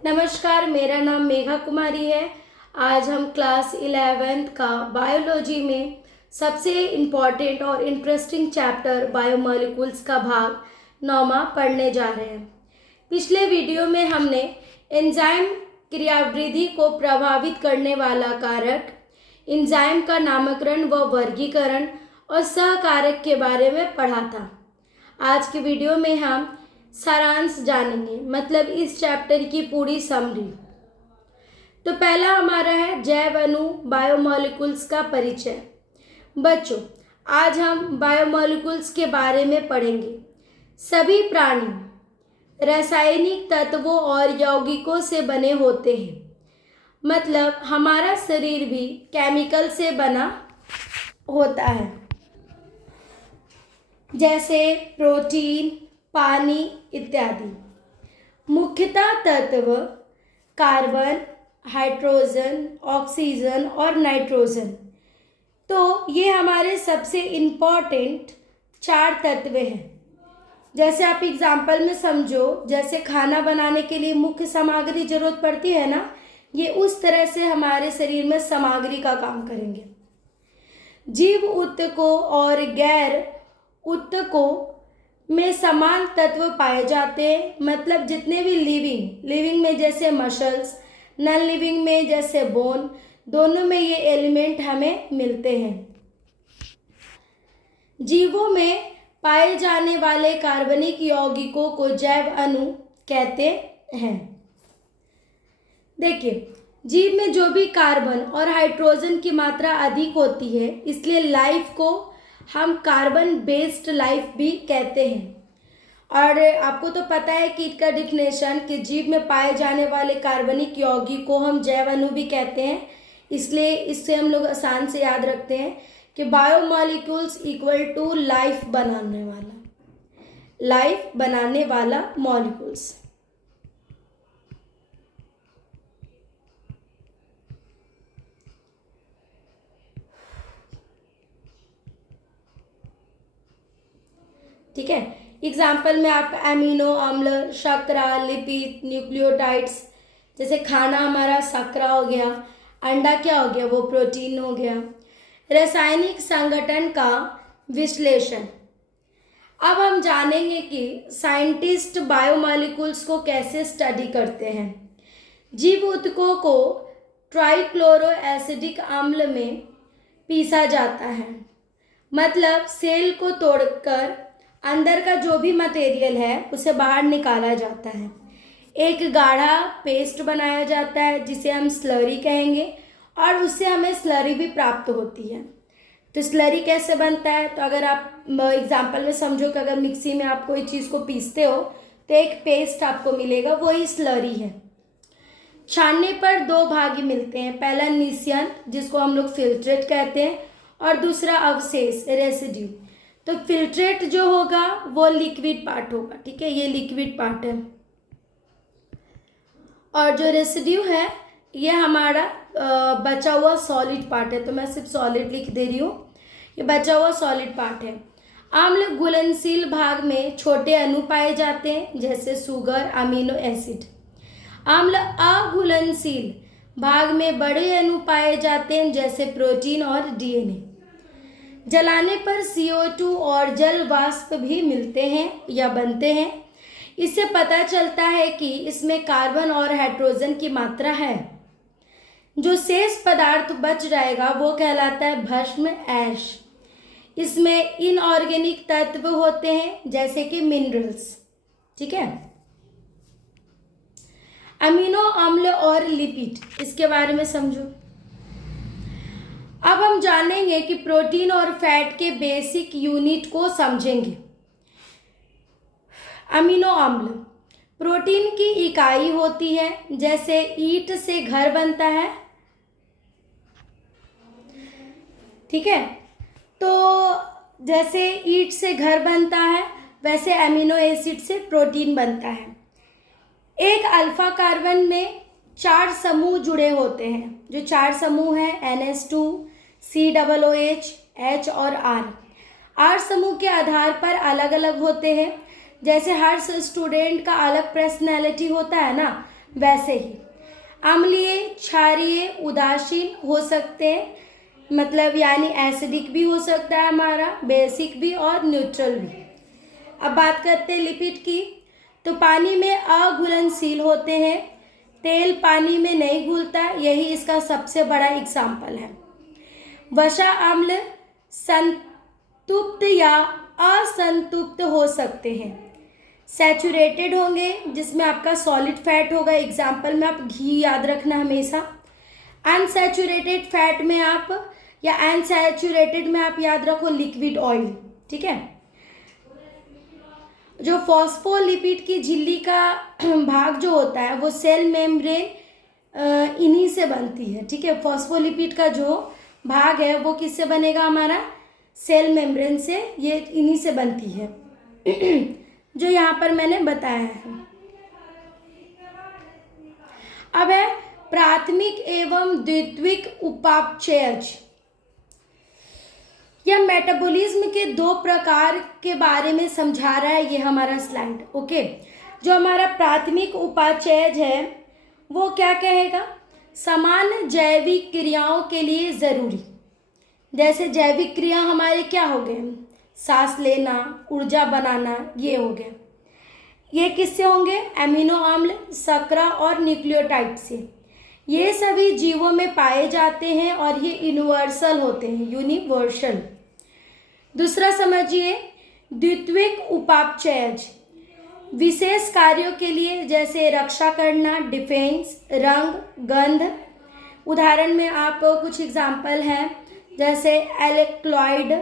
नमस्कार, मेरा नाम मेघा कुमारी है। आज हम क्लास 11th का बायोलॉजी में सबसे इम्पॉर्टेंट और इंटरेस्टिंग चैप्टर बायोमॉलिक्यूल्स का भाग 9वां पढ़ने जा रहे हैं। पिछले वीडियो में हमने एंजाइम क्रियाविधि को प्रभावित करने वाला कारक, एंजाइम का नामकरण व वर्गीकरण और सहकारक के बारे में पढ़ा था। आज के वीडियो में हम सारांश जानेंगे, मतलब इस चैप्टर की पूरी समरी। तो पहला हमारा है जैव अणु बायोमॉलिक्यूल्स का परिचय। बच्चों, आज हम बायोमॉलिक्यूल्स के बारे में पढ़ेंगे। सभी प्राणी रासायनिक तत्वों और यौगिकों से बने होते हैं, मतलब हमारा शरीर भी केमिकल से बना होता है, जैसे प्रोटीन, पानी इत्यादि। मुख्यतः तत्व कार्बन, हाइड्रोजन, ऑक्सीजन और नाइट्रोजन। तो ये हमारे सबसे इम्पॉर्टेंट 4 तत्व हैं। जैसे आप एग्जाम्पल में समझो, जैसे खाना बनाने के लिए मुख्य सामग्री जरूरत पड़ती है ना, ये उस तरह से हमारे शरीर में सामग्री का काम करेंगे। जीव ऊतकों और गैर ऊतकों में समान तत्व पाए जाते हैं, मतलब जितने भी लिविंग में जैसे मसल्स, नॉन लिविंग में जैसे बोन, दोनों में ये एलिमेंट हमें मिलते हैं। जीवों में पाए जाने वाले कार्बनिक यौगिकों को जैव अणु कहते हैं। देखिए, जीव में जो भी कार्बन और हाइड्रोजन की मात्रा अधिक होती है, इसलिए लाइफ को हम कार्बन बेस्ड लाइफ भी कहते हैं। और आपको तो पता है कि इसका डिफिनेशन कि जीव में पाए जाने वाले कार्बनिक यौगिक को हम जैव अणु भी कहते हैं। इसलिए इससे हम लोग आसान से याद रखते हैं कि बायोमॉलिक्यूल्स इक्वल टू लाइफ बनाने वाला मॉलिक्यूल्स। ठीक है, एग्जाम्पल में आप एमिनो अम्ल, शर्करा, लिपिड, न्यूक्लियोटाइड्स, जैसे खाना हमारा शर्करा हो गया, अंडा क्या हो गया, वो प्रोटीन हो गया। रासायनिक संगठन का विश्लेषण। अब हम जानेंगे कि साइंटिस्ट बायोमॉलिक्यूल्स को कैसे स्टडी करते हैं। जीव ऊतकों को ट्राइक्लोरो एसिडिक अम्ल में पीसा जाता है, मतलब सेल को तोड़कर अंदर का जो भी मटेरियल है उसे बाहर निकाला जाता है। एक गाढ़ा पेस्ट बनाया जाता है जिसे हम स्लरी कहेंगे, और उससे हमें स्लरी भी प्राप्त होती है। तो स्लरी कैसे बनता है, तो अगर आप एग्जांपल में समझो कि अगर मिक्सी में आप कोई चीज़ को पीसते हो तो एक पेस्ट आपको मिलेगा, वही स्लरी है। छानने पर 2 भाग मिलते हैं, पहला निस्यंत जिसको हम लोग फिल्ट्रेट कहते हैं, और दूसरा अवशेष रेसिड्यू। तो फिल्ट्रेट जो होगा वो लिक्विड पार्ट होगा, ठीक है, ये लिक्विड पार्ट है, और जो रेसिड्यू है ये हमारा बचा हुआ सॉलिड पार्ट है। तो मैं सिर्फ सॉलिड लिख दे रही हूँ, ये बचा हुआ सॉलिड पार्ट है। अम्ल घुलनशील भाग में छोटे अणु पाए जाते हैं, जैसे शुगर, अमीनो एसिड। अम्ल अघुलनशील भाग में बड़े अणु पाए जाते हैं, जैसे प्रोटीन और डीएनए। जलाने पर CO2 और जल वाष्प भी मिलते हैं या बनते हैं। इससे पता चलता है कि इसमें कार्बन और हाइड्रोजन की मात्रा है। जो शेष पदार्थ बच जाएगा वो कहलाता है भस्म, ऐश। इसमें इनऑर्गेनिक तत्व होते हैं, जैसे कि मिनरल्स, ठीक है। अमीनो अम्ल और लिपिड, इसके बारे में समझो। अब हम जानेंगे कि प्रोटीन और फैट के बेसिक यूनिट को समझेंगे। अमीनो अम्ल प्रोटीन की इकाई होती है, जैसे ईंट से घर बनता है, ठीक है। तो जैसे ईंट से घर बनता है वैसे अमीनो एसिड से प्रोटीन बनता है। एक अल्फा कार्बन में 4 समूह जुड़े होते हैं। जो 4 समूह हैं NH2, COOH, H और R समूह के आधार पर अलग अलग होते हैं। जैसे हर स्टूडेंट का अलग पर्सनैलिटी होता है ना, वैसे ही अम्लीय, क्षारीय, उदासीन हो सकते हैं, मतलब यानी एसिडिक भी हो सकता है हमारा, बेसिक भी और न्यूट्रल भी। अब बात करते हैं लिपिड की। तो पानी में अघुलनशील होते हैं, तेल पानी में नहीं घुलता, यही इसका सबसे बड़ा एग्जाम्पल है। वसा अम्ल संतृप्त या असंतृप्त हो सकते हैं। सैचुरेटेड होंगे, जिसमें आपका सॉलिड फैट होगा, एग्जाम्पल में आप घी याद रखना हमेशा। अनसैचुरेटेड फैट में आप या अनसैचुरेटेड में आप याद रखो लिक्विड ऑयल, ठीक है। जो फॉस्फोलिपिड की झिल्ली का भाग जो होता है वो सेल मेम्ब्रेन इन्हीं से बनती है, ठीक है। फॉस्फोलिपिड का जो भाग है वो किससे बनेगा, हमारा सेल मेम्ब्रेन से, ये इन्हीं से बनती है जो यहाँ पर मैंने बताया है। अब है प्राथमिक एवं द्वितीयक उपापचयज। यह मेटाबॉलिज्म के दो प्रकार के बारे में समझा रहा है ये हमारा स्लाइड, ओके। जो हमारा प्राथमिक उपापचयज है वो क्या कहेगा, समान जैविक क्रियाओं के लिए जरूरी। जैसे जैविक क्रिया हमारे क्या हो गए, सांस लेना, ऊर्जा बनाना, ये हो गया। ये किससे होंगे, एमिनो अम्ल, शर्करा और न्यूक्लियोटाइड से। ये सभी जीवों में पाए जाते हैं और ये यूनिवर्सल होते हैं, यूनिवर्सल। दूसरा समझिए, द्वितीयक उपापचयज विशेष कार्यों के लिए, जैसे रक्षा करना, डिफेंस, रंग, गंध। उदाहरण में आप कुछ एग्जाम्पल हैं, जैसे एलेक्लॉइड,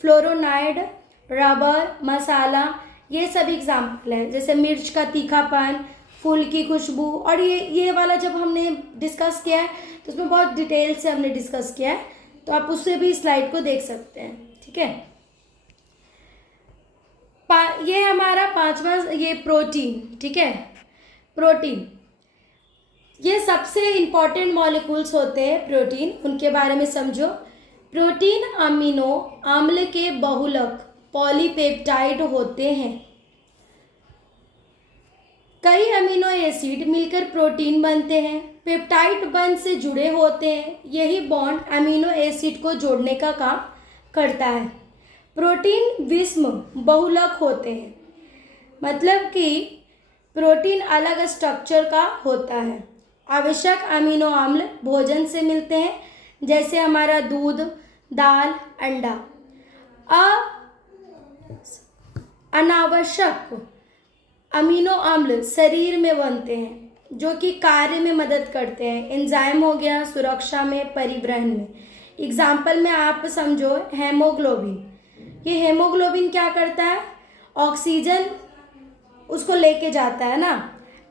फ्लोरोनाइड, रबर, मसाला, ये सब एग्जाम्पल है। जैसे मिर्च का तीखापन, फूल की खुशबू, और ये वाला जब हमने डिस्कस किया है तो उसमें बहुत डिटेल से हमने डिस्कस किया है, तो आप उससे भी स्लाइड को देख सकते हैं, ठीक है। ये हमारा पांचवा, ये प्रोटीन, ठीक है। प्रोटीन ये सबसे इम्पॉर्टेंट मॉलिक्यूल्स होते हैं प्रोटीन, उनके बारे में समझो। प्रोटीन अमीनो अम्ल के बहुलक पॉलीपेप्टाइड होते हैं। कई अमीनो एसिड मिलकर प्रोटीन बनते हैं, पेप्टाइड बंध से जुड़े होते हैं, यही बॉन्ड अमीनो एसिड को जोड़ने का काम करता है। प्रोटीन विषम बहुलक होते हैं, मतलब कि प्रोटीन अलग स्ट्रक्चर का होता है। आवश्यक अमीनो अम्ल भोजन से मिलते हैं, जैसे हमारा दूध, दाल, अंडा। अनावश्यक अमीनो अम्ल शरीर में बनते हैं, जो कि कार्य में मदद करते हैं। एंजाइम हो गया, सुरक्षा में, परिवहन में। एग्जाम्पल में आप समझो हेमोग्लोबिन। ये हेमोग्लोबिन क्या करता है, ऑक्सीजन उसको लेके जाता है ना।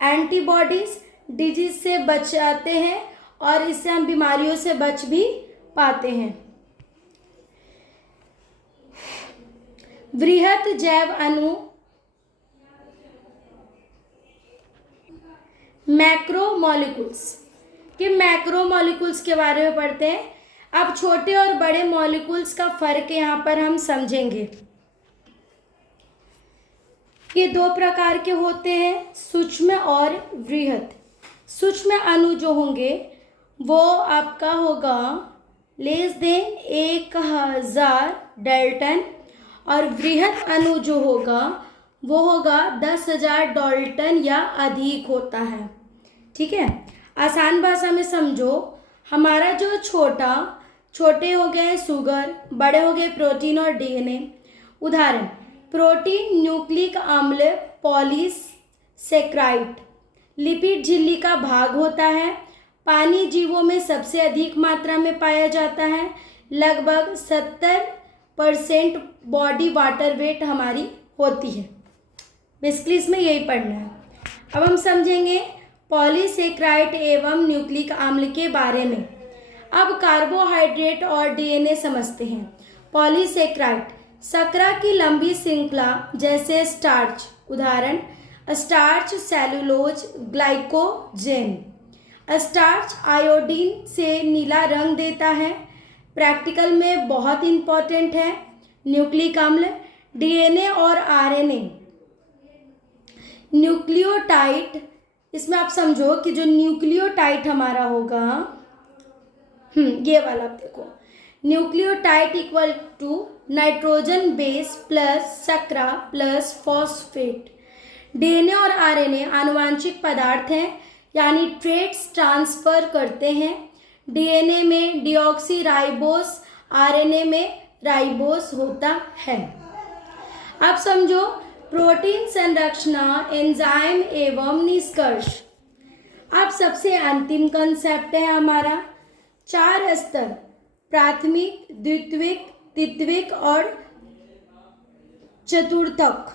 एंटीबॉडीज डिजीज से बचाते हैं और इससे हम बीमारियों से बच भी पाते हैं। वृहत जैव अणु मैक्रोमोलिक्यूल्स के मैक्रोमोलिक्यूल्स के बारे में पढ़ते हैं। अब छोटे और बड़े मॉलिक्यूल्स का फर्क यहाँ पर हम समझेंगे। ये दो प्रकार के होते हैं, सूक्ष्म और वृहत। सूक्ष्म अणु जो होंगे वो आपका होगा लेस देन 1000 डाल्टन, और वृहत अणु जो होगा वो होगा 10,000 डाल्टन या अधिक होता है, ठीक है। आसान भाषा में समझो, हमारा जो छोटे हो गए शुगर, बड़े हो गए प्रोटीन और डीएनए। उदाहरण, प्रोटीन न्यूक्लिक अम्ल पॉलीसेक्राइड लिपिड झिल्ली का भाग होता है। पानी जीवों में सबसे अधिक मात्रा में पाया जाता है, लगभग 70% बॉडी वाटर वेट हमारी होती है। बेसिकली इसमें यही पढ़ना है। अब हम समझेंगे पॉलीसेक्राइड एवं न्यूक्लिक अम्ल के बारे में। अब कार्बोहाइड्रेट और डीएनए समझते हैं। पॉलीसेक्राइड शर्करा की लंबी श्रृंखला, जैसे स्टार्च। उदाहरण, starch, cellulose, glycogen. Starch iodine से नीला रंग देता है, प्रैक्टिकल में बहुत इंपॉर्टेंट है। न्यूक्लिक अम्ल, डीएनए और आरएनए, न्यूक्लियोटाइड, इसमें आप समझो कि जो न्यूक्लियोटाइड हमारा होगा, ये वाला आप देखो, nucleotide equal to nitrogen base plus sugar plus phosphate. DNA और आरएनए आनुवांशिक पदार्थ हैं, यानी ट्रेट्स ट्रांसफर करते हैं। डीएनए में डीऑक्सी राइबोस, आरएनए में राइबोस होता है। अब समझो प्रोटीन संरचना, एंजाइम एवं निष्कर्ष। अब सबसे अंतिम कंसेप्ट है हमारा 4 स्तर, प्राथमिक, द्वितीयक, तृतीयक और चतुर्थक।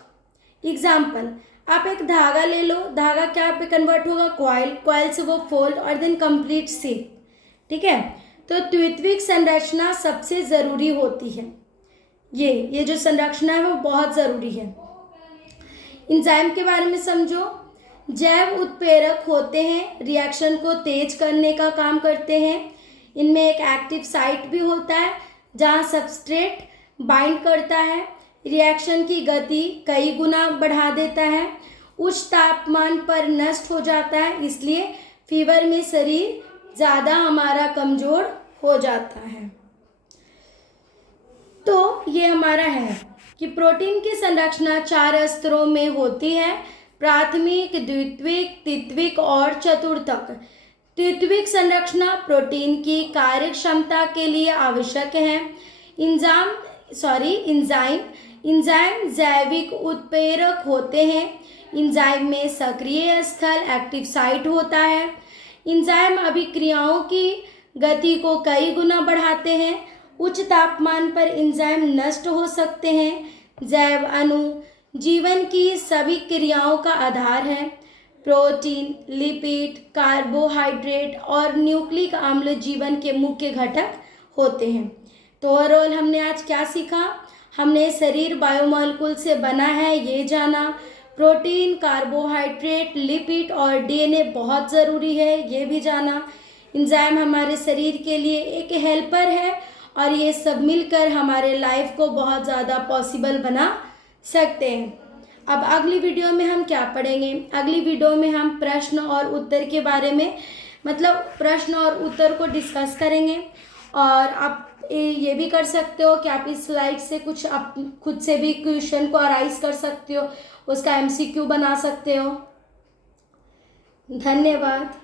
एग्जाम्पल, आप एक धागा ले लो, धागा क्या पे कन्वर्ट होगा, कॉइल, कॉइल से वो फोल्ड और देन कंप्लीट शेप। ठीक है, तो द्वितीयक संरचना सबसे जरूरी होती है। ये जो संरचना है वो बहुत जरूरी है। एंजाइम के बारे में समझो, जैव उत्प्रेरक होते हैं, रिएक्शन को तेज करने का काम करते हैं। इनमें एक एक्टिव साइट भी होता है जहाँ सबस्ट्रेट बाइंड करता है, रिएक्शन की गति कई गुना बढ़ा देता है, उच्च तापमान पर नष्ट हो जाता है, इसलिए फीवर में शरीर ज़्यादा हमारा कमज़ोर हो जाता है। तो ये हमारा है कि प्रोटीन की संरचना 4 स्तरों में होती है, प्राथमिक, द्वितीयक, तृतीयक और चतुर्थक। तृतीयक संरचना प्रोटीन की कार्य क्षमता के लिए आवश्यक है। एंजाइम जैविक उत्प्रेरक होते हैं। एंजाइम में सक्रिय स्थल, एक्टिव साइट होता है। एंजाइम अभिक्रियाओं की गति को कई गुना बढ़ाते हैं। उच्च तापमान पर एंजाइम नष्ट हो सकते हैं। जैव अणु जीवन की सभी क्रियाओं का आधार है। प्रोटीन, लिपिड, कार्बोहाइड्रेट और न्यूक्लिक अम्ल जीवन के मुख्य घटक होते हैं। तो ओवरऑल हमने आज क्या सीखा? हमने शरीर बायोमॉलिक्यूल से बना है ये जाना, प्रोटीन, कार्बोहाइड्रेट, लिपिड और डीएनए बहुत ज़रूरी है ये भी जाना। एंजाइम हमारे शरीर के लिए एक हेल्पर है और ये सब मिलकर हमारे लाइफ को बहुत ज़्यादा पॉसिबल बना सकते हैं। अब अगली वीडियो में हम क्या पढ़ेंगे? अगली वीडियो में हम प्रश्न और उत्तर के बारे में, मतलब प्रश्न और उत्तर को डिस्कस करेंगे। और आप ये भी कर सकते हो कि आप इस स्लाइड से कुछ आप खुद से भी क्वेश्चन को अराइज कर सकते हो, उसका एमसीक्यू बना सकते हो। धन्यवाद।